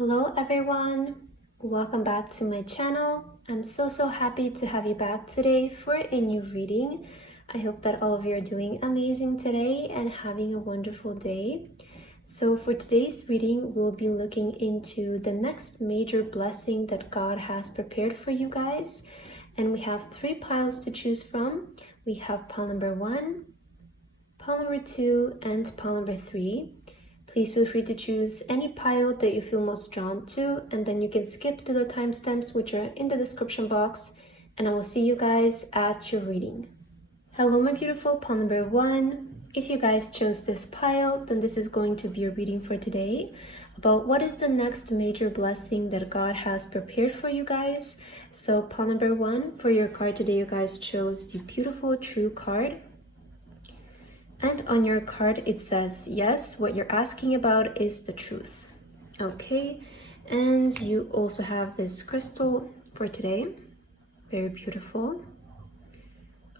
Hello everyone, welcome back to my channel. I'm so happy to have you back today for a new reading. I hope that all of you are doing amazing today and having a wonderful day. So for today's reading, we'll be looking into the next major blessing that God has prepared for you guys. And we have 3 piles to choose from. We have pile number 1, pile number 2, and pile number 3. Please feel free to choose any pile that you feel most drawn to, and then you can skip to the timestamps which are in the description box, and I will see you guys at your reading. Hello my beautiful pile number 1. If you guys chose this pile, then this is going to be your reading for today about what is the next major blessing that God has prepared for you guys. So pile number 1, for your card today, you guys chose the beautiful True card. And on your card, it says, yes, what you're asking about is the truth. Okay, and you also have this crystal for today. Very beautiful.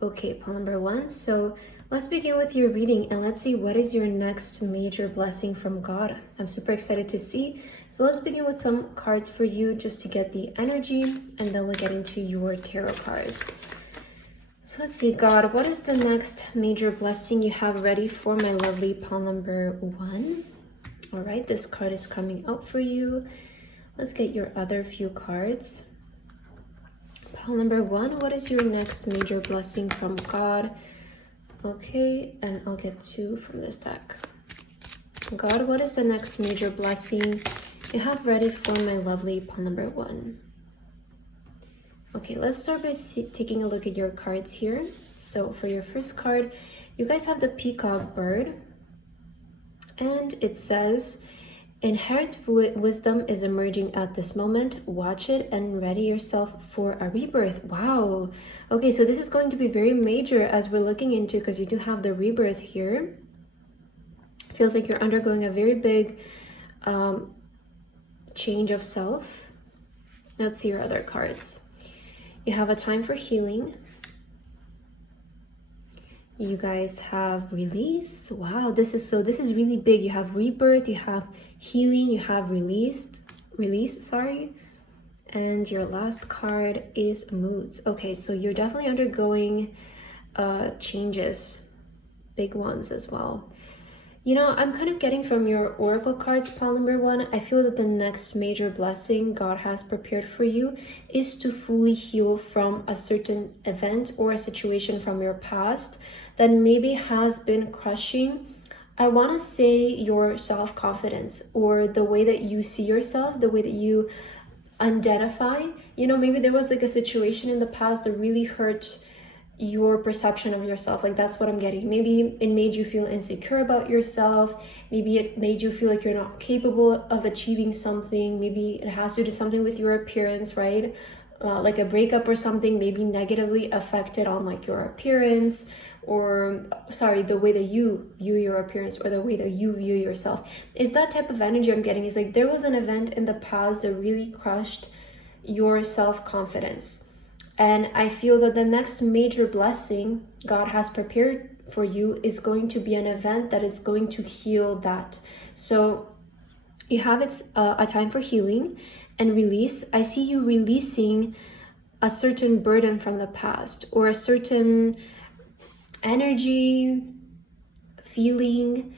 Okay, pile number 1. So let's begin with your reading and let's see what is your next major blessing from God. I'm super excited to see. So let's begin with some cards for you just to get the energy, and then we'll get into your tarot cards. So let's see, God, what is the next major blessing you have ready for my lovely pile number 1? All right, this card is coming out for you. Let's get your other few cards. Pile number 1, what is your next major blessing from God? Okay, and I'll get 2 from this deck. God, what is the next major blessing you have ready for my lovely pile number 1? Okay, let's start by taking a look at your cards here. So for your first card, you guys have the peacock bird. And it says, inherent wisdom is emerging at this moment. Watch it and ready yourself for a rebirth. Wow. Okay, so this is going to be very major as we're looking into, because you do have the rebirth here. Feels like you're undergoing a very big change of self. Let's see your other cards. You have a time for healing. You guys have release. Wow, this is really big. You have rebirth, you have healing, you have release, sorry. And your last card is moods. Okay, so you're definitely undergoing changes, big ones as well. You know, I'm kind of getting from your oracle cards, pile number 1, I feel that the next major blessing God has prepared for you is to fully heal from a certain event or a situation from your past that maybe has been crushing, I want to say, your self-confidence, or the way that you see yourself, the way that you identify. You know, maybe there was like a situation in the past that really hurt your perception of yourself. Like, that's what I'm getting. Maybe it made you feel insecure about yourself. Maybe it made you feel like you're not capable of achieving something. Maybe it has to do something with your appearance, right? Like a breakup or something maybe negatively affected on like your appearance, or sorry, the way that you view your appearance, or the way that you view yourself. It's that type of energy I'm getting. Is like there was an event in the past that really crushed your self-confidence. And I feel that the next major blessing God has prepared for you is going to be an event that is going to heal that. So you have a time for healing and release. I see you releasing a certain burden from the past, or a certain energy, feeling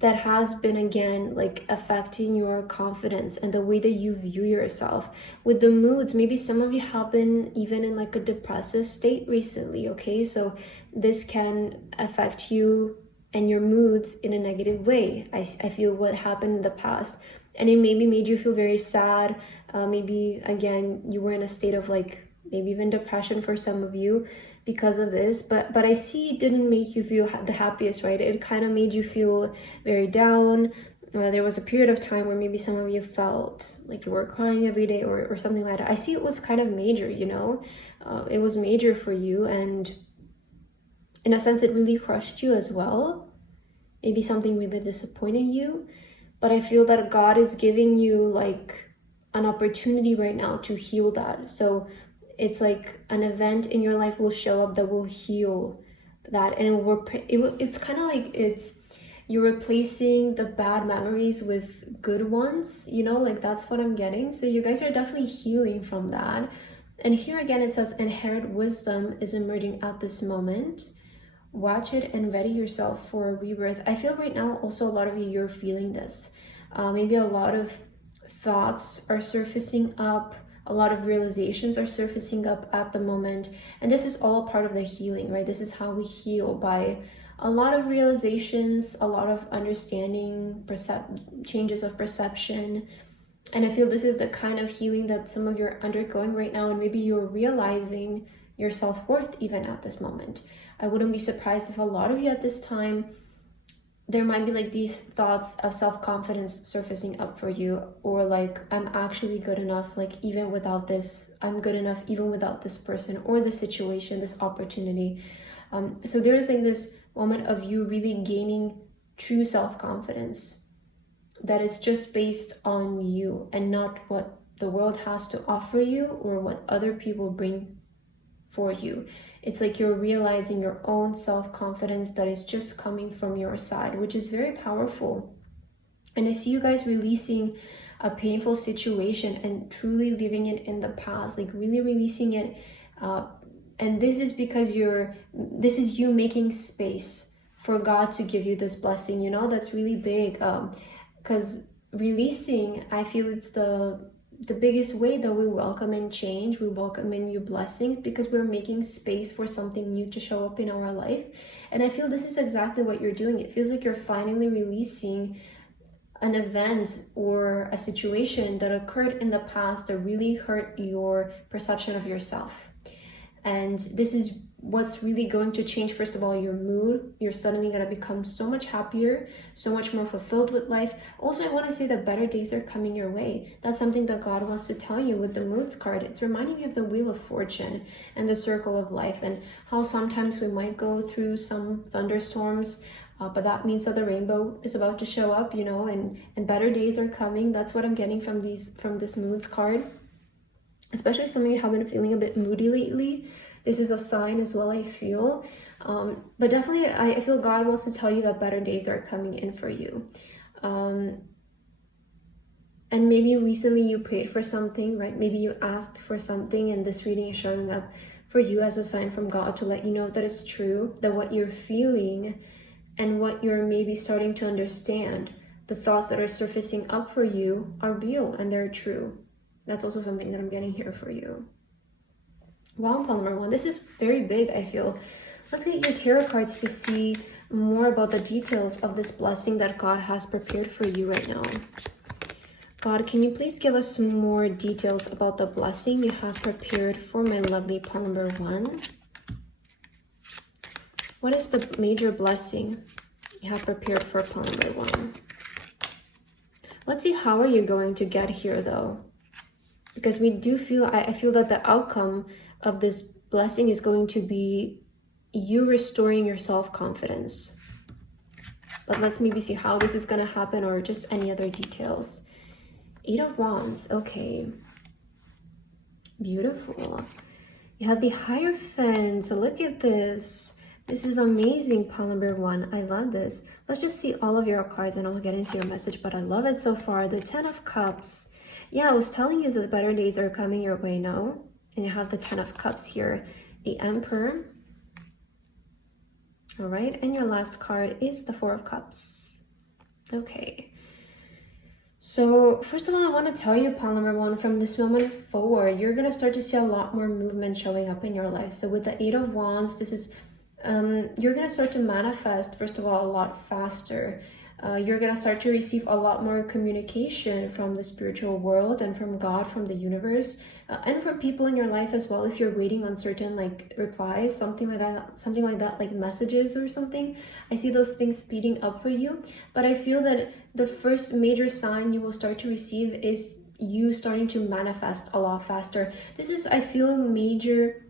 that has been, again, like affecting your confidence and the way that you view yourself. With the moods, maybe some of you have been even in like a depressive state recently, okay? So this can affect you and your moods in a negative way. I feel what happened in the past, and it maybe made you feel very sad. Maybe, again, you were in a state of like maybe even depression for some of you because of this, but I see it didn't make you feel the happiest, right? It kind of made you feel very down. There was a period of time where maybe some of you felt like you were crying every day, or something like that. I see it was kind of major, you know? It was major for you, and in a sense it really crushed you as well. Maybe something really disappointed you, but I feel that God is giving you like an opportunity right now to heal that. So it's like an event in your life will show up that will heal that, and it's kind of like you're replacing the bad memories with good ones, you know, like that's what I'm getting. So you guys are definitely healing from that. And here again it says inherent wisdom is emerging at this moment. Watch it and ready yourself for a rebirth. I feel right now also a lot of you're feeling this. Maybe a lot of thoughts are surfacing up, a lot of realizations are surfacing up at the moment, and this is all part of the healing, right? This is how we heal, by a lot of realizations, a lot of understanding, changes of perception. And I feel this is the kind of healing that some of you are undergoing right now, and maybe you're realizing your self-worth even at this moment. I wouldn't be surprised if a lot of you at this time, there might be like these thoughts of self-confidence surfacing up for you, or like, I'm actually good enough, like even without this, I'm good enough even without this person or this situation, this opportunity. So there is like this moment of you really gaining true self-confidence that is just based on you and not what the world has to offer you or what other people bring for you. It's like you're realizing your own self-confidence that is just coming from your side, which is very powerful. And I see you guys releasing a painful situation and truly leaving it in the past, like really releasing it. And this is because this is you making space for God to give you this blessing, you know. That's really big, because releasing, I feel it's the biggest way that we welcome in change, we welcome in new blessings, because we're making space for something new to show up in our life. And I feel this is exactly what you're doing. It feels like you're finally releasing an event or a situation that occurred in the past that really hurt your perception of yourself. And this is what's really going to change. First of all, your mood. You're suddenly going to become so much happier, so much more fulfilled with life. Also, I want to say that better days are coming your way. That's something that God wants to tell you with the moods card. It's reminding you of the Wheel of Fortune and the circle of life, and how sometimes we might go through some thunderstorms, but that means that the rainbow is about to show up, you know, and better days are coming. That's what I'm getting from this moods card. Especially some of you have been feeling a bit moody lately. This is a sign as well, I feel. But definitely, I feel God wants to tell you that better days are coming in for you. And maybe recently you prayed for something, right? Maybe you asked for something, and this reading is showing up for you as a sign from God to let you know that it's true, that what you're feeling and what you're maybe starting to understand, the thoughts that are surfacing up for you are real and they're true. That's also something that I'm getting here for you. Wow, pile number one. This is very big, I feel. Let's get your tarot cards to see more about the details of this blessing that God has prepared for you right now. God, can you please give us some more details about the blessing you have prepared for my lovely pile number one? What is the major blessing you have prepared for pile number one? Let's see, how are you going to get here though? Because we do feel, I feel that the outcome of this blessing is going to be you restoring your self-confidence. But let's maybe see how this is going to happen, or just any other details. 8 of Wands. Okay. Beautiful. You have the Hierophant. So look at this. This is amazing, pile number one. I love this. Let's just see all of your cards and I'll get into your message, but I love it so far. The 10 of Cups. Yeah, I was telling you that the better days are coming your way now. And you have the 10 of Cups here. The Emperor. All right, and your last card is the 4 of Cups. Okay. So first of all, I want to tell you, pile number one, from this moment forward, you're going to start to see a lot more movement showing up in your life. So with the 8 of Wands, this is, you're going to start to manifest, first of all, a lot faster. You're going to start to receive a lot more communication from the spiritual world and from God, from the universe, and from people in your life as well. If you're waiting on certain like replies, something like that, like messages or something, I see those things speeding up for you. But I feel that the first major sign you will start to receive is you starting to manifest a lot faster. This is, I feel, major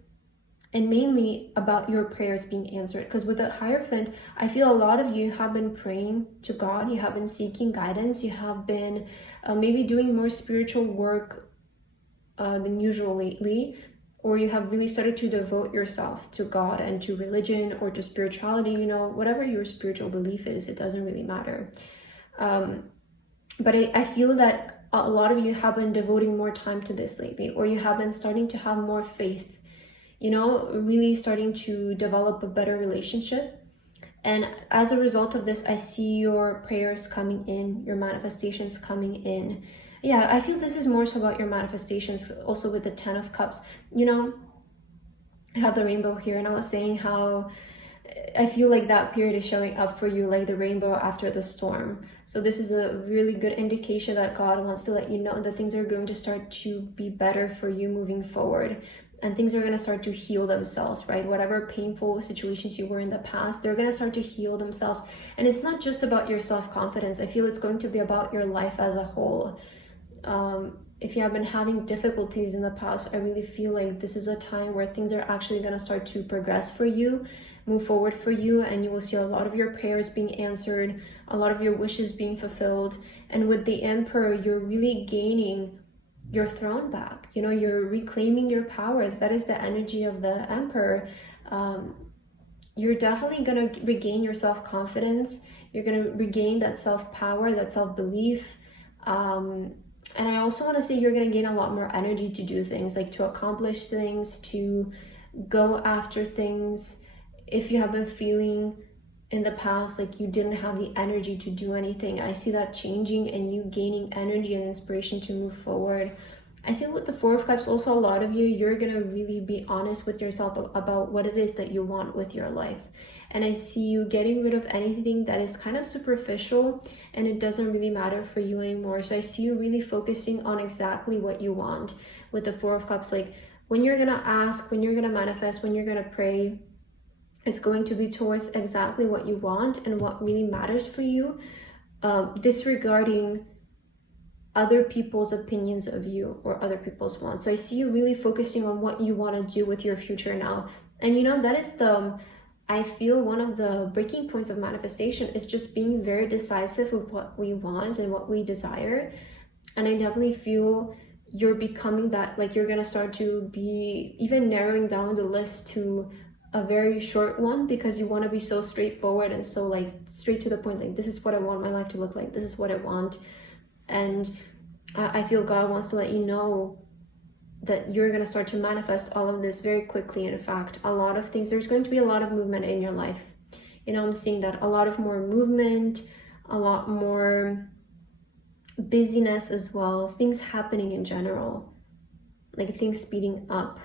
and mainly about your prayers being answered. Because with the Hierophant, I feel a lot of you have been praying to God, you have been seeking guidance, you have been maybe doing more spiritual work than usual lately, or you have really started to devote yourself to God and to religion or to spirituality, you know, whatever your spiritual belief is, it doesn't really matter. But I feel that a lot of you have been devoting more time to this lately, or you have been starting to have more faith, you know, really starting to develop a better relationship. And as a result of this, I see your prayers coming in, your manifestations coming in. Yeah, I feel this is more so about your manifestations, also with the 10 of Cups. You know, I have the rainbow here, and I was saying how I feel like that period is showing up for you like the rainbow after the storm. So this is a really good indication that God wants to let you know that things are going to start to be better for you moving forward. And things are going to start to heal themselves, right? Whatever painful situations you were in the past, they're going to start to heal themselves. And it's not just about your self-confidence. I feel it's going to be about your life as a whole. If you have been having difficulties in the past, I really feel like this is a time where things are actually going to start to progress for you, move forward for you, and you will see a lot of your prayers being answered, a lot of your wishes being fulfilled. And with the Emperor, you're really gaining your throne back. You know, you're reclaiming your powers. That is the energy of the Emperor. You're definitely going to regain your self-confidence. You're going to regain that self-power, that self-belief. And I also want to say you're going to gain a lot more energy to do things, like to accomplish things, to go after things. If you have been feeling in the past like you didn't have the energy to do anything, I see that changing and you gaining energy and inspiration to move forward. I feel with the 4 of Cups, also a lot of you, you're going to really be honest with yourself about what it is that you want with your life. And I see you getting rid of anything that is kind of superficial and it doesn't really matter for you anymore. So I see you really focusing on exactly what you want with the 4 of Cups. Like when you're going to ask, when you're going to manifest, when you're going to pray, it's going to be towards exactly what you want and what really matters for you, disregarding other people's opinions of you or other people's wants. So I see you really focusing on what you want to do with your future now. And you know, that is I feel one of the breaking points of manifestation is just being very decisive with what we want and what we desire. And I definitely feel you're becoming that, like you're going to start to be even narrowing down the list to a very short one, because you want to be so straightforward and so like straight to the point, like this is what I want my life to look like, this is what I want. And I feel God wants to let you know that you're going to start to manifest all of this very quickly. In fact, a lot of things, there's going to be a lot of movement in your life. You know, I'm seeing that a lot of more movement, a lot more busyness as well, things happening in general, like things speeding up.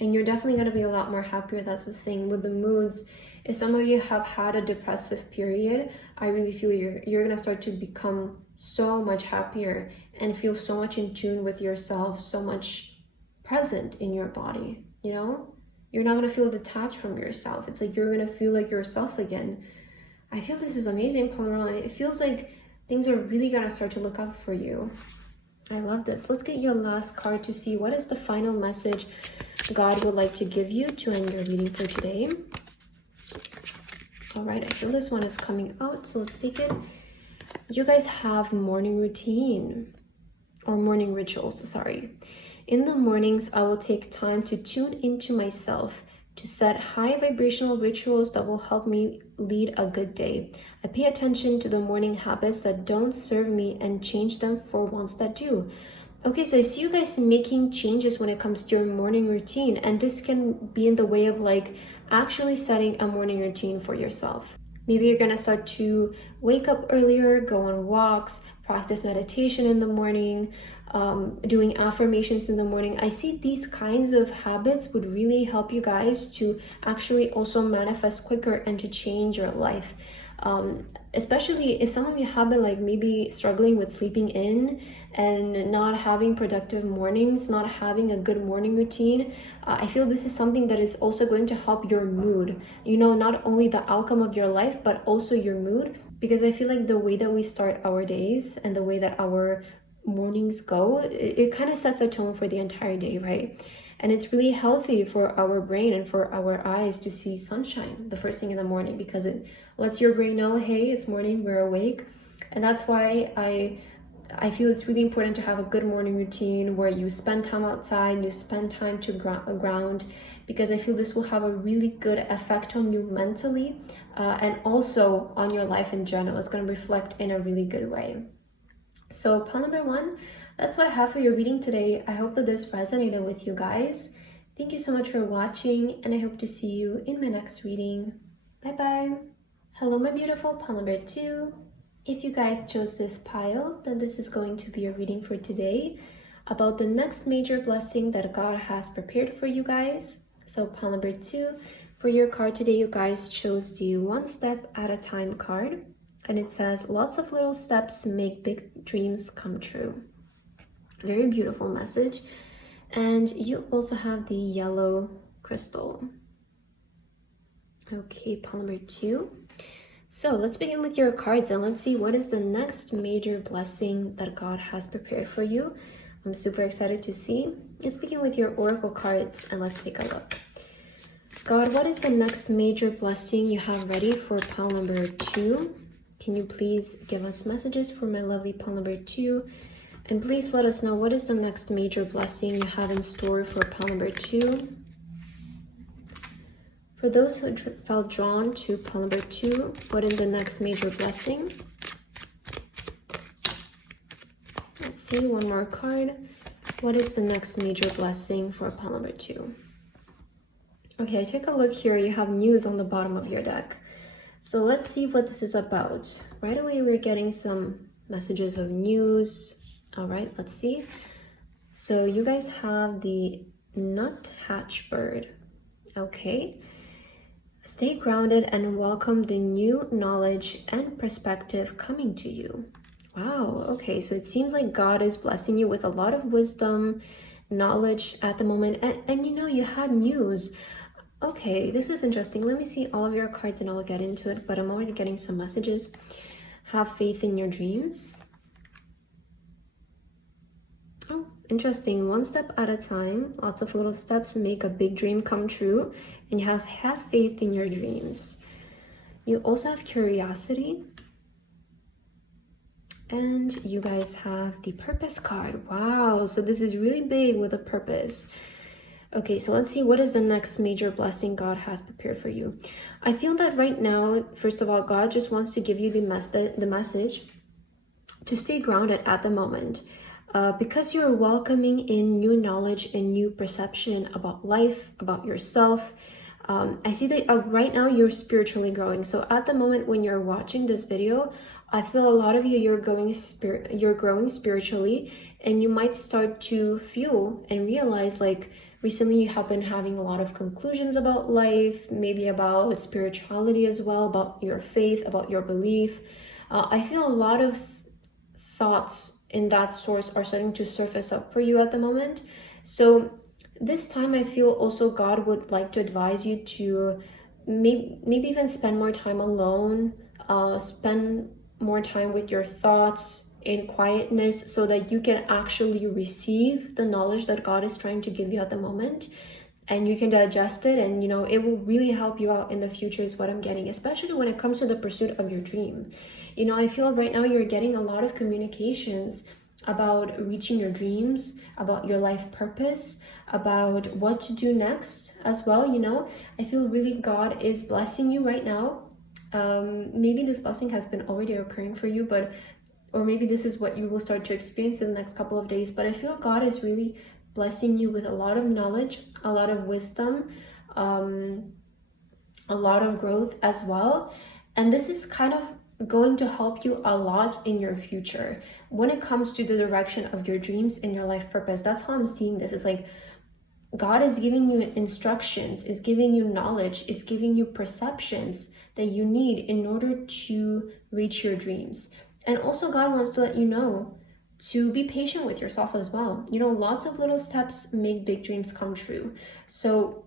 And you're definitely going to be a lot more happier. That's the thing with the moods. If some of you have had a depressive period, I really feel you're going to start to become so much happier and feel so much in tune with yourself, so much present in your body. You know, you're not going to feel detached from yourself. It's like you're going to feel like yourself again. I feel this is amazing, Polarol. It feels like things are really going to start to look up for you. I love this. Let's get your last card to see what is the final message God would like to give you to end your reading for today. All right, I feel this one is coming out, so let's take it. You guys have morning routine or morning rituals, sorry. In the mornings, I will take time to tune into myself, to set high vibrational rituals that will help me lead a good day. I pay attention to the morning habits that don't serve me and change them for ones that do. Okay, so I see you guys making changes when it comes to your morning routine, and this can be in the way of like actually setting a morning routine for yourself. Maybe you're gonna start to wake up earlier, go on walks, practice meditation in the morning, doing affirmations in the morning. I see these kinds of habits would really help you guys to actually also manifest quicker and to change your life. Especially if some of you have been like maybe struggling with sleeping in and not having productive mornings, not having a good morning routine. I feel this is something that is also going to help your mood. You know, not only the outcome of your life, but also your mood. Because I feel like the way that we start our days and the way that our mornings go, it kind of sets a tone for the entire day, right? And it's really healthy for our brain and for our eyes to see sunshine the first thing in the morning, because it lets your brain know, hey, it's morning, we're awake. And that's why I I feel it's really important to have a good morning routine where you spend time outside, you spend time to ground, because I feel this will have a really good effect on you mentally and also on your life in general. It's going to reflect in a really good way. So pile number 1, that's what I have for your reading today. I hope that this resonated with you guys. Thank you so much for watching, and I hope to see you in my next reading. Bye bye. Hello, my beautiful pile number 2. If you guys chose this pile, then this is going to be your reading for today about the next major blessing that God has prepared for you guys. So pile number 2, for your card today, you guys chose the One Step at a Time card. And it says, lots of little steps make big dreams come true. Very beautiful message. And you also have the yellow crystal. Okay, pile number 2. So let's begin with your cards and let's see what is the next major blessing that God has prepared for you. I'm super excited to see. Let's begin with your oracle cards and let's take a look. God, what is the next major blessing you have ready for pile number 2? Can you please give us messages for my lovely pile number 2? And please let us know what is the next major blessing you have in store for pile number 2. For those who felt drawn to pile number 2, what is the next major blessing? Let's see, one more card. What is the next major blessing for pile number 2? Okay, take a look here. You have news on the bottom of your deck. So let's see what this is about. Right away, we're getting some messages of news. All right, let's see. So you guys have the nuthatch bird. Okay. Stay grounded and welcome the new knowledge and perspective coming to you. Wow, okay, so it seems like God is blessing you with a lot of wisdom, knowledge at the moment, and you know, you had news. Okay, this is interesting. Let me see all of your cards and I'll get into it, but I'm already getting some messages. Have faith in your dreams. Oh, interesting. One step at a time. Lots of little steps make a big dream come true. And you have faith in your dreams. You also have curiosity. And you guys have the purpose card. Wow, so this is really big with a purpose. Okay, so let's see what is the next major blessing God has prepared for you. I feel that right now, first of all, God just wants to give you the message to stay grounded at the moment. Because you're welcoming in new knowledge and new perception about life, about yourself. I see that right now you're spiritually growing. So at the moment when you're watching this video, I feel a lot of you, you're growing spiritually, and you might start to feel and realize, like, recently you have been having a lot of conclusions about life, maybe about spirituality as well, about your faith, about your belief. I feel a lot of thoughts in that source are starting to surface up for you at the moment. So this time I feel also God would like to advise you to maybe even spend more time alone, spend more time with your thoughts in quietness, so that you can actually receive the knowledge that God is trying to give you at the moment, and you can digest it, and you know, it will really help you out in the future is what I'm getting, especially when it comes to the pursuit of your dream. You know, I feel right now you're getting a lot of communications about reaching your dreams, about your life purpose, about what to do next as well. You know, I feel really God is blessing you right now. Maybe this blessing has been already occurring for you, or maybe this is what you will start to experience in the next couple of days. But I feel God is really blessing you with a lot of knowledge, a lot of wisdom, a lot of growth as well. And this is kind of going to help you a lot in your future when it comes to the direction of your dreams and your life purpose. That's how I'm seeing this. It's like God is giving you instructions, is giving you knowledge, it's giving you perceptions that you need in order to reach your dreams. And also God wants to let you know to be patient with yourself as well. You know, lots of little steps make big dreams come true. So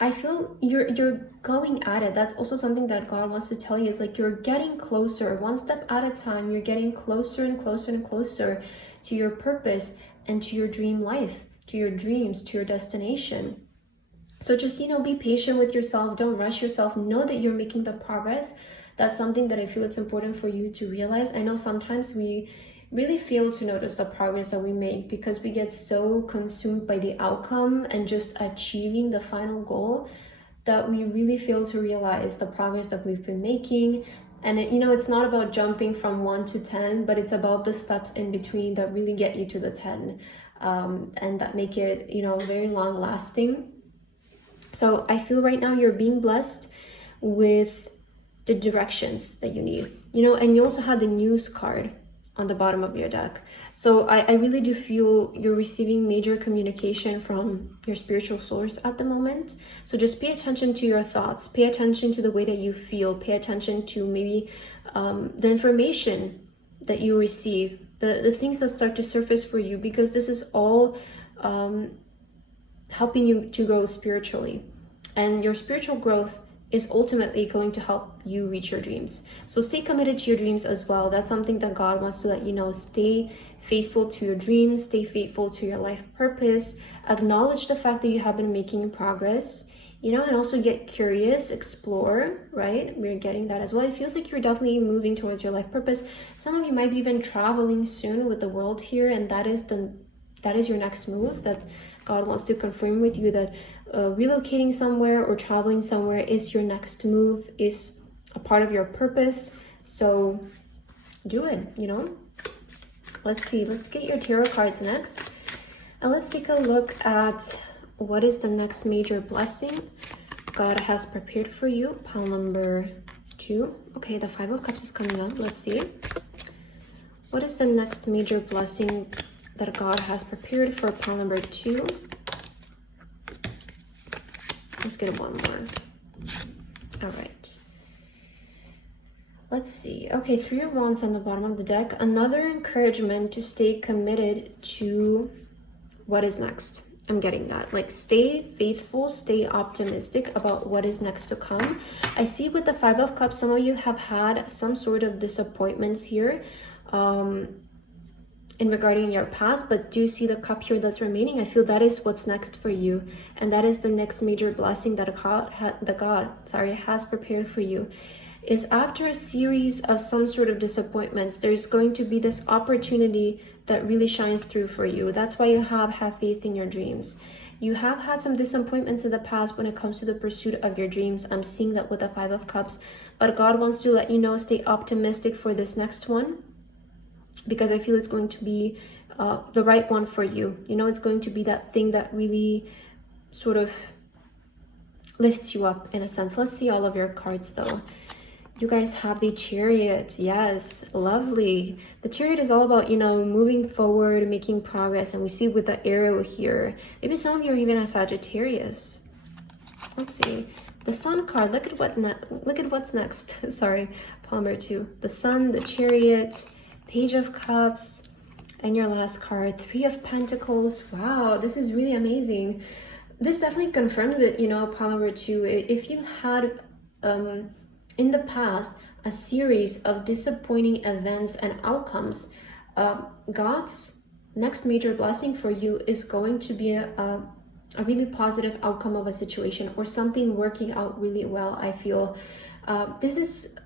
I feel you're going at it. That's also something that God wants to tell you, is like you're getting closer, one step at a time. You're getting closer and closer and closer to your purpose and to your dream life, to your dreams, to your destination. So just, you know, be patient with yourself. Don't rush yourself. Know that you're making the progress. That's something that I feel it's important for you to realize. I know sometimes we really fail to notice the progress that we make because we get so consumed by the outcome and just achieving the final goal that we really fail to realize the progress that we've been making. And it's not about jumping from 1 to 10, but it's about the steps in between that really get you to the 10, and that make it, very long lasting. So I feel right now you're being blessed with the directions that you need, and you also had the news card on the bottom of your deck. So I really do feel you're receiving major communication from your spiritual source at the moment. So just pay attention to your thoughts, pay attention to the way that you feel, pay attention to maybe the information that you receive, the things that start to surface for you, because this is all helping you to grow spiritually. And your spiritual growth is ultimately going to help you reach your dreams. So stay committed to your dreams as well. That's something that God wants to let you know. Stay faithful to your dreams, stay faithful to your life purpose, acknowledge the fact that you have been making progress, and also get curious, explore, right? We're getting that as well. It feels like you're definitely moving towards your life purpose. Some of you might be even traveling soon with the world here, and that is your next move that God wants to confirm with you, that relocating somewhere or traveling somewhere is your next move, is a part of your purpose. So do it, Let's see, let's get your tarot cards next. And let's take a look at what is the next major blessing God has prepared for you. Pile number 2. Okay, the 5 of Cups is coming up. Let's see. What is the next major blessing that God has prepared for pile number 2? Let's get one more. All right. Let's see. Okay, 3 of Wands on the bottom of the deck. Another encouragement to stay committed to what is next. I'm getting that. Like, stay faithful, stay optimistic about what is next to come. I see with the 5 of Cups, some of you have had some sort of disappointments here in regarding your past, but do you see the cup here that's remaining? I feel that is what's next for you, and that is the next major blessing that God has prepared for you. Is after a series of some sort of disappointments, there's going to be this opportunity that really shines through for you. That's why you have faith in your dreams. You have had some disappointments in the past when it comes to the pursuit of your dreams. I'm seeing that with the 5 of Cups, but God wants to let you know, stay optimistic for this next one, because I feel it's going to be the right one for you. It's going to be that thing that really sort of lifts you up in a sense. Let's see all of your cards though. You guys have the Chariot. Yes, lovely. The Chariot is all about, moving forward, making progress. And we see with the arrow here, maybe some of you are even a Sagittarius. Let's see. The Sun card, look at what's next. Sorry, pile number 2. The Sun, the Chariot, Page of Cups, and your last card, 3 of Pentacles. Wow, this is really amazing. This definitely confirms it, pile number 2. If you had in the past a series of disappointing events and outcomes, God's next major blessing for you is going to be a really positive outcome of a situation, or something working out really well. I feel this is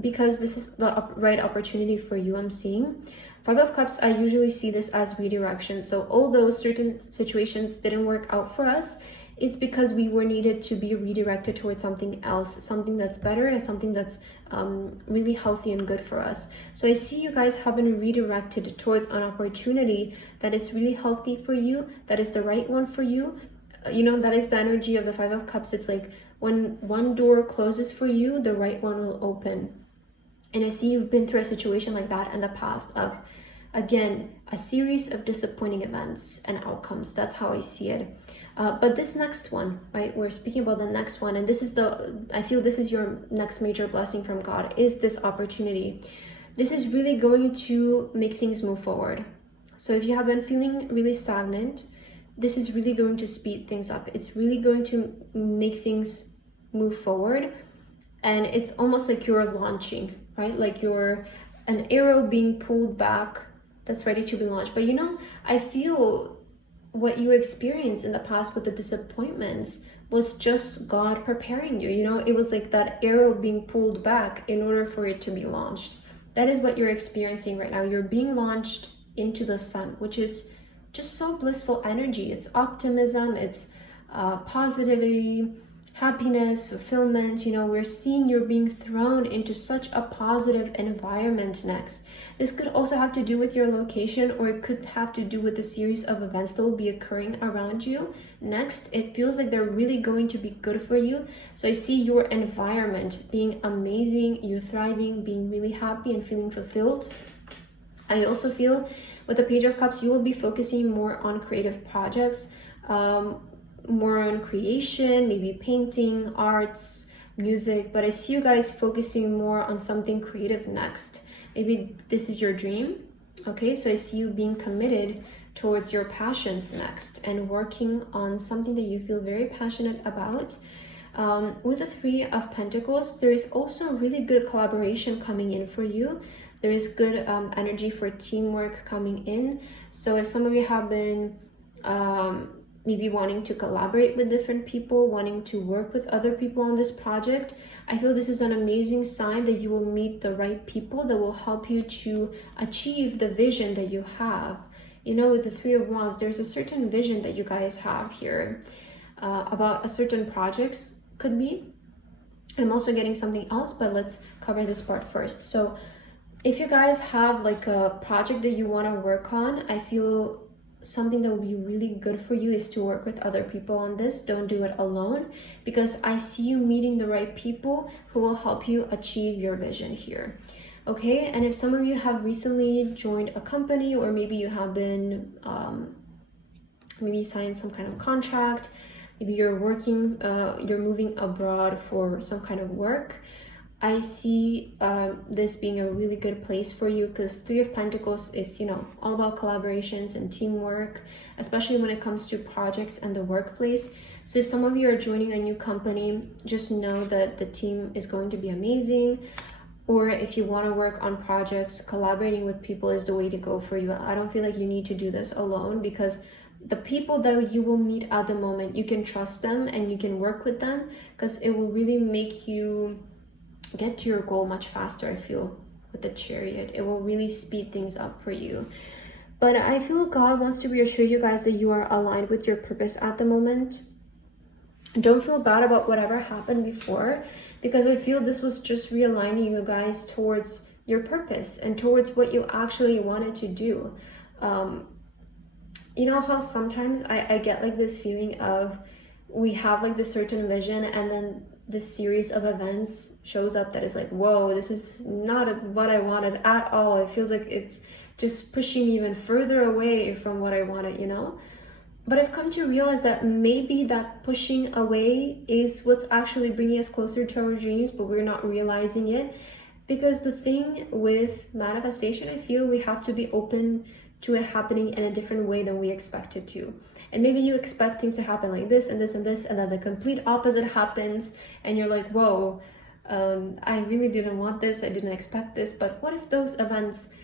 because this is the right opportunity for you. I'm seeing 5 of Cups. I usually see this as redirection. So although certain situations didn't work out for us, it's because we were needed to be redirected towards something else, something that's better, and something that's really healthy and good for us. So I see you guys have been redirected towards an opportunity that is really healthy for you, that is the right one for you. That is the energy of the 5 of Cups. It's like when one door closes for you, the right one will open. And I see you've been through a situation like that in the past of, again, a series of disappointing events and outcomes. That's how I see it. But this next one, right? We're speaking about the next one. And this is I feel this is your next major blessing from God, is this opportunity. This is really going to make things move forward. So if you have been feeling really stagnant, this is really going to speed things up. It's really going to make things move forward. And it's almost like you're launching, right? Like you're an arrow being pulled back that's ready to be launched. But I feel what you experienced in the past with the disappointments was just God preparing you. It was like that arrow being pulled back in order for it to be launched. that is what you're experiencing right now. You're being launched into the sun, which is just so blissful energy. It's optimism, it's positivity, happiness, fulfillment. You know, we're seeing you're being thrown into such a positive environment next. This could also have to do with your location, or it could have to do with the series of events that will be occurring around you next. It feels like they're really going to be good for you. So I see your environment being amazing, you're thriving, being really happy and feeling fulfilled. I also feel with the Page of Cups, you will be focusing more on creative projects, more on creation, maybe painting, arts, music, but I see you guys focusing more on something creative next. Maybe this is your dream, okay? So I see you being committed towards your passions next and working on something that you feel very passionate about. With the Three of Pentacles, there is also a really good collaboration coming in for you. There is good energy for teamwork coming in. So if some of you have been maybe wanting to collaborate with different people, wanting to work with other people on this project, I feel this is an amazing sign that you will meet the right people that will help you to achieve the vision that you have. You know, with the Three of Wands, there's a certain vision that you guys have here about a certain projects, could be. I'm also getting something else, but let's cover this part first. So if you guys have like a project that you want to work on, I feel something that will be really good for you is to work with other people on this. Don't do it alone, because I see you meeting the right people who will help you achieve your vision here. Okay, and if some of you have recently joined a company, or maybe you have been maybe signed some kind of contract, maybe you're working, you're moving abroad for some kind of work, I see this being a really good place for you, because Three of Pentacles is, you know, all about collaborations and teamwork, especially when it comes to projects and the workplace. So if some of you are joining a new company, just know that the team is going to be amazing. Or if you want to work on projects, collaborating with people is the way to go for you. I don't feel like you need to do this alone, because the people that you will meet at the moment, you can trust them and you can work with them, because it will really make you get to your goal much faster. I feel with the Chariot, it will really speed things up for you. But I feel God wants to reassure you guys that you are aligned with your purpose at the moment. Don't feel bad about whatever happened before, because I feel this was just realigning you guys towards your purpose and towards what you actually wanted to do. You know how sometimes I get like this feeling of we have like this certain vision, and then this series of events shows up that is like, whoa, this is not what I wanted at all. It feels like it's just pushing me even further away from what I wanted, you know? But I've come to realize that maybe that pushing away is what's actually bringing us closer to our dreams, but we're not realizing it. Because the thing with manifestation, I feel we have to be open to it happening in a different way than we expect it to. And maybe you expect things to happen like this and this and this, and then the complete opposite happens, and you're like, whoa, I really didn't want this, I didn't expect this. But what if those events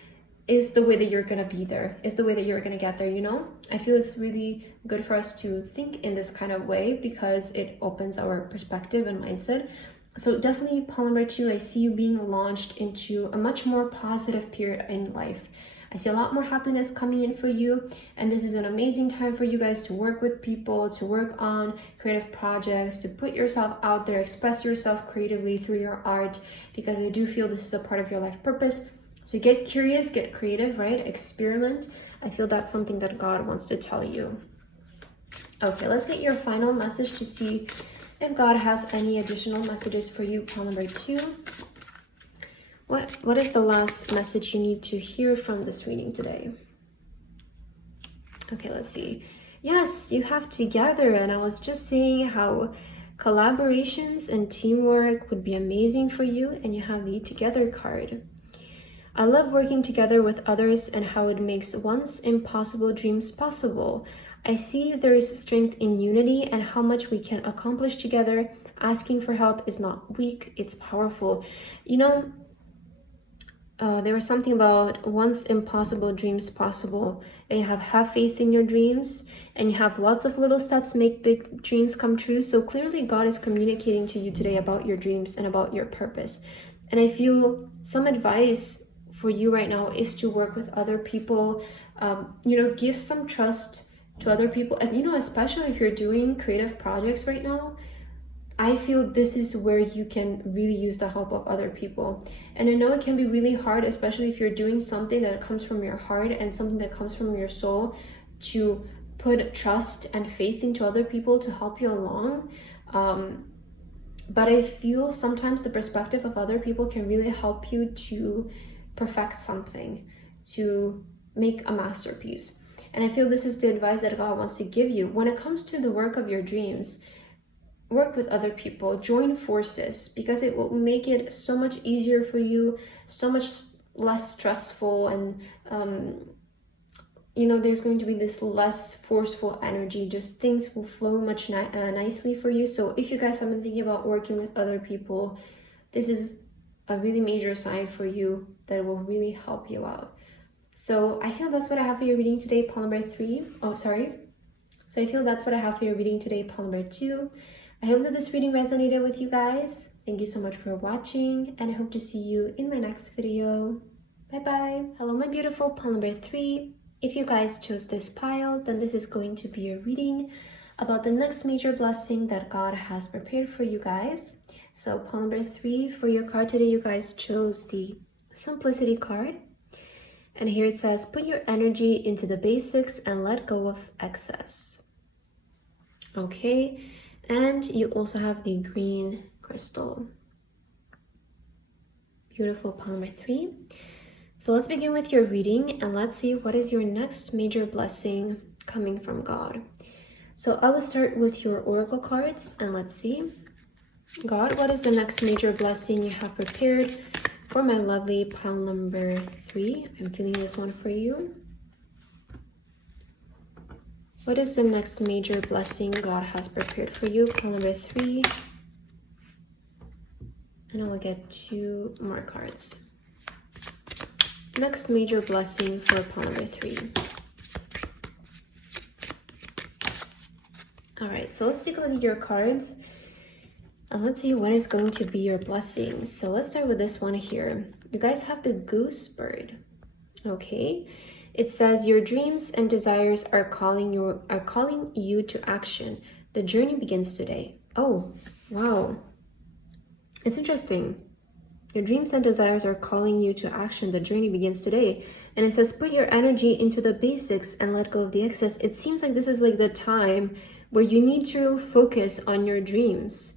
is the way that you're gonna be there, is the way that you're gonna get there, you know? I feel it's really good for us to think in this kind of way, because it opens our perspective and mindset. So definitely, Pile number 2, I see you being launched into a much more positive period in life. I see a lot more happiness coming in for you, and this is an amazing time for you guys to work with people, to work on creative projects, to put yourself out there, express yourself creatively through your art, because I do feel this is a part of your life purpose. So get curious, get creative, right? Experiment. I feel that's something that God wants to tell you. Okay, let's get your final message to see if God has any additional messages for you, Pile number 2. What is the last message you need to hear from this reading today? Okay, let's see. Yes, you have Together, and I was just saying how collaborations and teamwork would be amazing for you, and you have the Together card. I love working together with others and how it makes once impossible dreams possible. I see there is strength in unity and how much we can accomplish together. Asking for help is not weak, it's powerful. You know, there was something about once impossible dreams possible, and you have faith in your dreams, and you have lots of little steps make big dreams come true. So clearly God is communicating to you today about your dreams and about your purpose. And I feel some advice for you right now is to work with other people. You know, give some trust to other people, as you know, especially if you're doing creative projects right now. I feel this is where you can really use the help of other people. And I know it can be really hard, especially if you're doing something that comes from your heart and something that comes from your soul, to put trust and faith into other people to help you along. But I feel sometimes the perspective of other people can really help you to perfect something, to make a masterpiece. And I feel this is the advice that God wants to give you. When it comes to the work of your dreams, work with other people, join forces, because it will make it so much easier for you, so much less stressful, and you know, there's going to be this less forceful energy. Just things will flow much nicely for you. So if you guys have been thinking about working with other people, this is a really major sign for you that will really help you out. So I feel that's what I have for your reading today, pile number 3. Oh, sorry. So I feel that's what I have for your reading today, pile number 2. I hope that this reading resonated with you guys. Thank you so much for watching, and I hope to see you in my next video. Bye bye. Hello, my beautiful pile number 3. If you guys chose this pile, then this is going to be a reading about the next major blessing that God has prepared for you guys. So pile number 3 for your card today, you guys chose the Simplicity card. And here it says, put your energy into the basics and let go of excess. Okay. And you also have the green crystal. Beautiful, pile number 3. So let's begin with your reading, and let's see what is your next major blessing coming from God. So I will start with your oracle cards, and let's see. God, what is the next major blessing you have prepared for my lovely pile number 3? I'm feeling this one for you. What is the next major blessing God has prepared for you? Pile number 3. And I will get 2 more cards. Next major blessing for pile number 3. Alright, so let's take a look at your cards. And let's see what is going to be your blessing. So let's start with this one here. You guys have the goose bird. Okay. It says your dreams and desires are calling you to action. The journey begins today. Oh, wow. It's interesting. Your dreams and desires are calling you to action. The journey begins today. And it says put your energy into the basics and let go of the excess. It seems like this is like the time where you need to focus on your dreams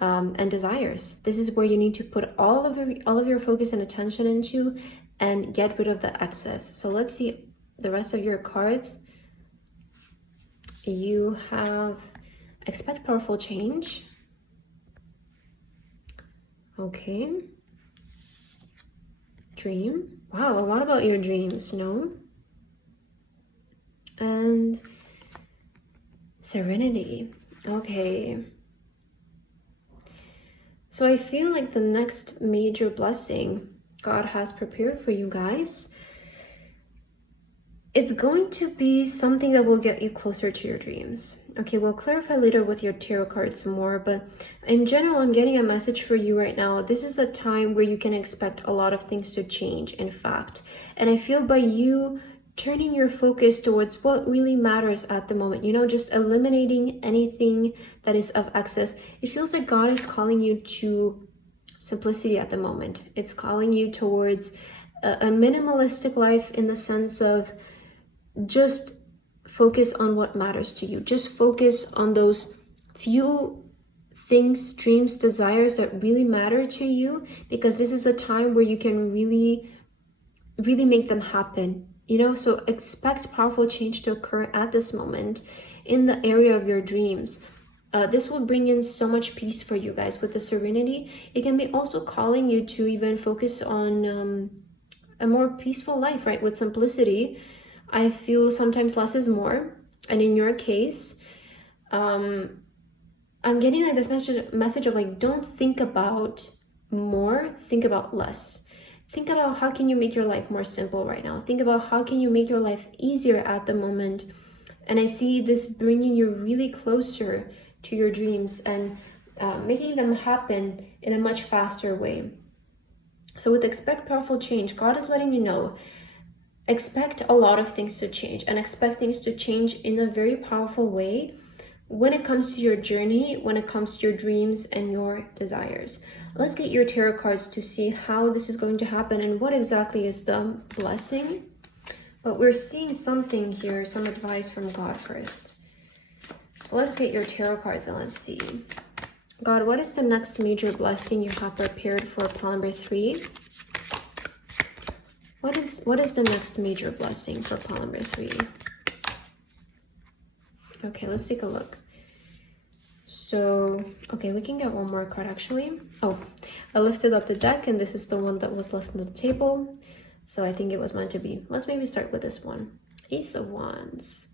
and desires. This is where you need to put all of your focus and attention into, and get rid of the excess. So let's see the rest of your cards. You have expect powerful change. Okay. Dream. Wow, a lot about your dreams, you know? And serenity. Okay. So I feel like the next major blessing God has prepared for you guys, it's going to be something that will get you closer to your dreams. Okay, we'll clarify later with your tarot cards more, but in general, I'm getting a message for you right now. This is a time where you can expect a lot of things to change, in fact. And I feel by you turning your focus towards what really matters at the moment, you know, just eliminating anything that is of excess, it feels like God is calling you to simplicity at the moment. It's calling you towards a minimalistic life, in the sense of just focus on what matters to you. Just focus on those few things, dreams, desires that really matter to you, because this is a time where you can really make them happen, you know? So expect powerful change to occur at this moment in the area of your dreams. This will bring in so much peace for you guys with the serenity. It can be also calling you to even focus on a more peaceful life, right? With simplicity, I feel sometimes less is more. And in your case, I'm getting like this message of like, don't think about more, think about less. Think about how can you make your life more simple right now. Think about how can you make your life easier at the moment. And I see this bringing you really closer to your dreams and making them happen in a much faster way. So with expect powerful change, God is letting you know, expect a lot of things to change, and expect things to change in a very powerful way when it comes to your journey, when it comes to your dreams and your desires. Let's get your tarot cards to see how this is going to happen and what exactly is the blessing. But we're seeing something here, some advice from God first. So let's get your tarot cards and let's see. God, what is the next major blessing you have prepared for pile number 3? What is the next major blessing for pile number 3? Okay, let's take a look. So, okay, we can get one more card actually. Oh, I lifted up the deck and this is the one that was left on the table. So I think it was meant to be. Let's maybe start with this one. Ace of Wands.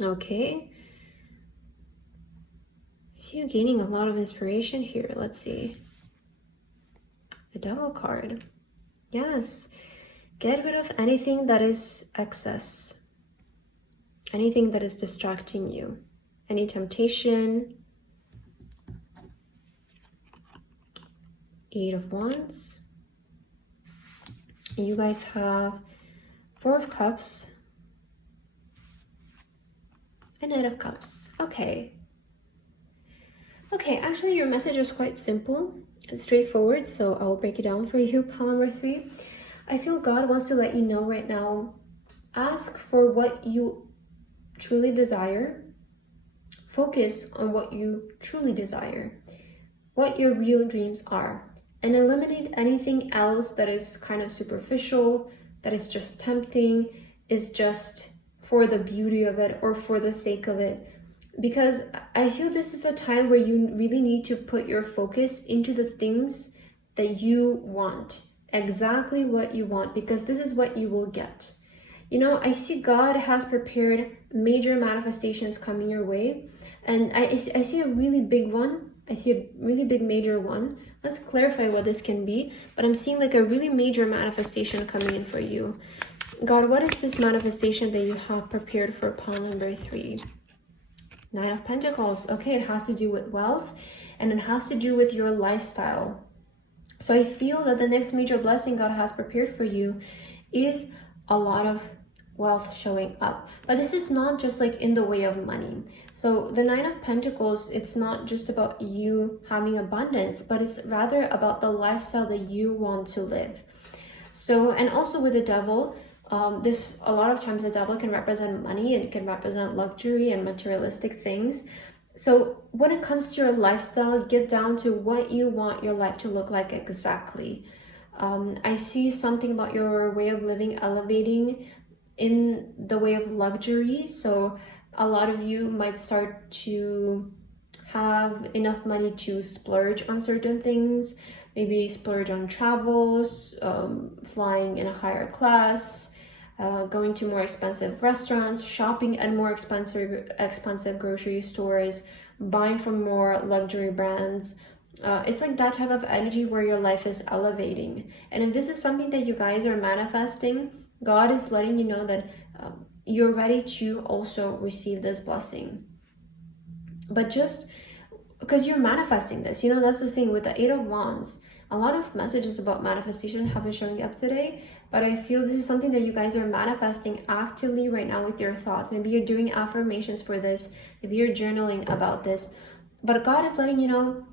Okay. I see you gaining a lot of inspiration here. Let's see. The Devil card. Yes. Get rid of anything that is excess. Anything that is distracting you. Any temptation. 8 of Wands. And you guys have 4 of Cups. And Knight of Cups. Okay. Okay, actually your message is quite simple and straightforward, so I'll break it down for you, pile number 3. I feel God wants to let you know right now, ask for what you truly desire. Focus on what you truly desire, what your real dreams are, and eliminate anything else that is kind of superficial, that is just tempting, is just for the beauty of it or for the sake of it. Because I feel this is a time where you really need to put your focus into the things that you want, exactly what you want, because this is what you will get. You know, I see God has prepared major manifestations coming your way, and I see a really big one. I see a really big major one. Let's clarify what this can be, but I'm seeing like a really major manifestation coming in for you. God, what is this manifestation that you have prepared for pile number 3? Nine of Pentacles. Okay, it has to do with wealth and it has to do with your lifestyle. So I feel that the next major blessing God has prepared for you is a lot of wealth showing up. But this is not just like in the way of money. So the Nine of Pentacles, it's not just about you having abundance, but it's rather about the lifestyle that you want to live. So, and also with the Devil, a lot of times the Devil can represent money, and it can represent luxury and materialistic things. So when it comes to your lifestyle, get down to what you want your life to look like exactly. I see something about your way of living elevating in the way of luxury. So a lot of you might start to have enough money to splurge on certain things, maybe splurge on travels, flying in a higher class, going to more expensive restaurants, shopping at more expensive grocery stores, buying from more luxury brands. It's like that type of energy where your life is elevating. And if this is something that you guys are manifesting, God is letting you know that you're ready to also receive this blessing. But just because you're manifesting this, you know, that's the thing with the 8 of Wands. A lot of messages about manifestation have been showing up today, but I feel this is something that you guys are manifesting actively right now with your thoughts. Maybe you're doing affirmations for this, maybe you're journaling about this, but God is letting you know,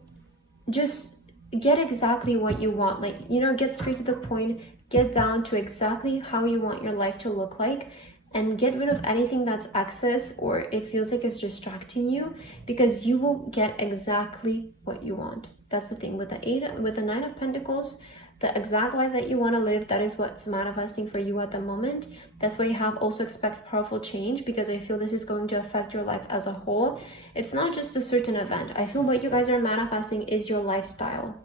just get exactly what you want. Like, you know, get straight to the point, get down to exactly how you want your life to look like, and get rid of anything that's excess or it feels like it's distracting you, because you will get exactly what you want. That's the thing with the 9 of Pentacles, the exact life that you want to live, that is what's manifesting for you at the moment. That's why you have also expect powerful change, because I feel this is going to affect your life as a whole. It's not just a certain event. I feel what you guys are manifesting is your lifestyle,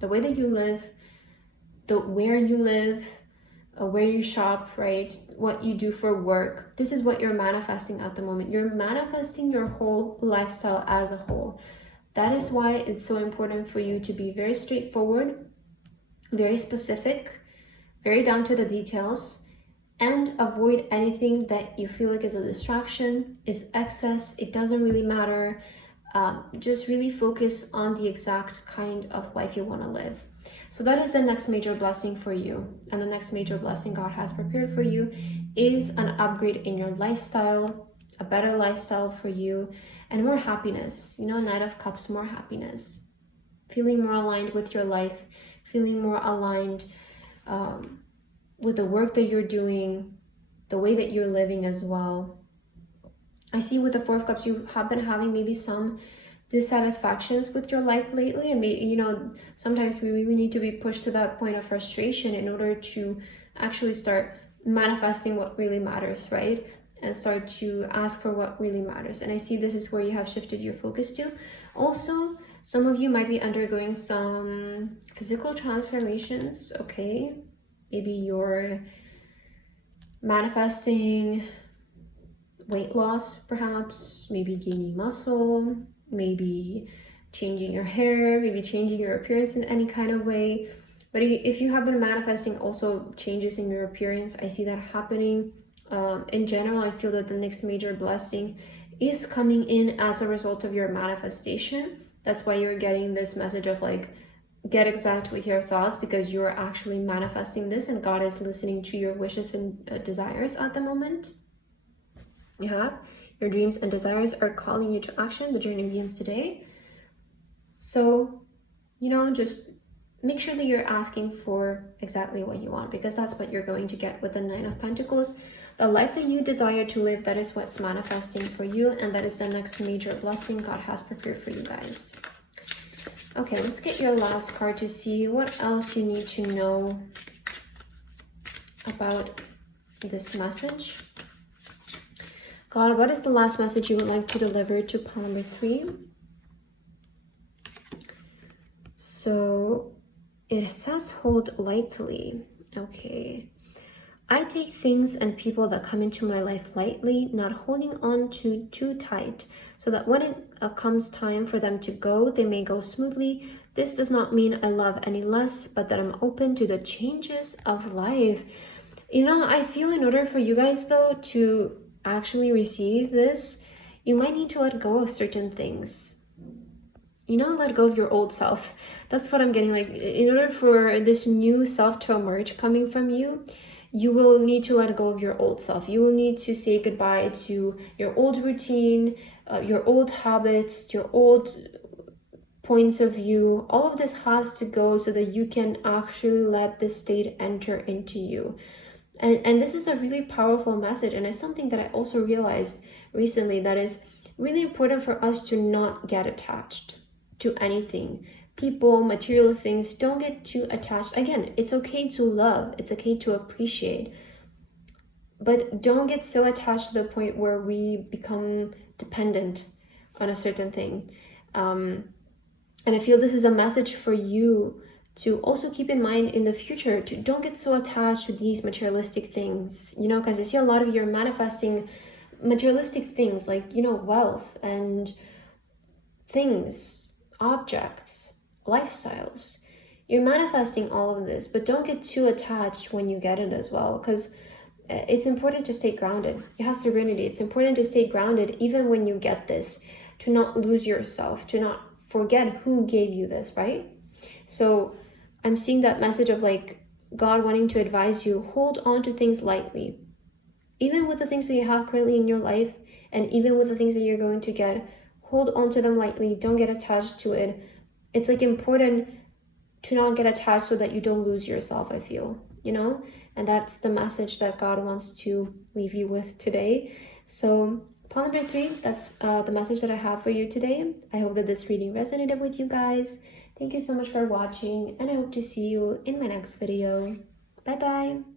the way that you live, where you live, where you shop, right? What you do for work. This is what you're manifesting at the moment. You're manifesting your whole lifestyle as a whole. That is why it's so important for you to be very straightforward, very specific, very down to the details, and avoid anything that you feel like is a distraction, is excess. It doesn't really matter. Just really focus on the exact kind of life you want to live. So that is the next major blessing for you. And the next major blessing God has prepared for you is an upgrade in your lifestyle, a better lifestyle for you, and more happiness. You know, Knight of Cups, more happiness. Feeling more aligned with your life, feeling more aligned with the work that you're doing, the way that you're living as well. I see with the Four of Cups, you have been having maybe some dissatisfactions with your life lately, and maybe, you know, sometimes we really need to be pushed to that point of frustration in order to actually start manifesting what really matters, right? And start to ask for what really matters. And I see this is where you have shifted your focus to. Also, some of you might be undergoing some physical transformations, okay? Maybe you're manifesting weight loss, perhaps, maybe gaining muscle, maybe changing your hair, maybe changing your appearance in any kind of way. But if you have been manifesting also changes in your appearance, I see that happening. In general, I feel that the next major blessing is coming in as a result of your manifestation. That's why you're getting this message of like, get exact with your thoughts, because you're actually manifesting this and God is listening to your wishes and desires at the moment. Yeah, your dreams and desires are calling you to action. The journey begins today. So, you know, just make sure that you're asking for exactly what you want, because that's what you're going to get with the Nine of Pentacles. The life that you desire to live, that is what's manifesting for you, and that is the next major blessing God has prepared for you guys. Okay, let's get your last card to see what else you need to know about this message. God, what is the last message you would like to deliver to pile number 3? So it says hold lightly. Okay. I take things and people that come into my life lightly, not holding on to too tight, so that when it comes time for them to go, they may go smoothly. This does not mean I love any less, but that I'm open to the changes of life. You know, I feel in order for you guys, though, to actually receive this, you might need to let go of certain things. You know, let go of your old self. That's what I'm getting. Like, in order for this new self to emerge coming from you, you will need to let go of your old self. You will need to say goodbye to your old routine, your old habits, your old points of view. All of this has to go so that you can actually let this state enter into you. And this is a really powerful message, and it's something that I also realized recently, that is really important for us to not get attached to anything. People, material things, don't get too attached. Again, it's okay to love, it's okay to appreciate, but don't get so attached to the point where we become dependent on a certain thing. And I feel this is a message for you to also keep in mind in the future, to don't get so attached to these materialistic things, you know, because I see a lot of you manifesting materialistic things like, you know, wealth and things, objects, lifestyles. You're manifesting all of this, but don't get too attached when you get it as well, because it's important to stay grounded. You have serenity. It's important to stay grounded even when you get this, to not lose yourself, to not forget who gave you this, right? So I'm seeing that message of like God wanting to advise you, hold on to things lightly. Even with the things that you have currently in your life, and even with the things that you're going to get, hold on to them lightly. Don't get attached to it. It's like important to not get attached so that you don't lose yourself, I feel, you know? And that's the message that God wants to leave you with today. So pile number 3, that's the message that I have for you today. I hope that this reading resonated with you guys. Thank you so much for watching, and I hope to see you in my next video. Bye bye.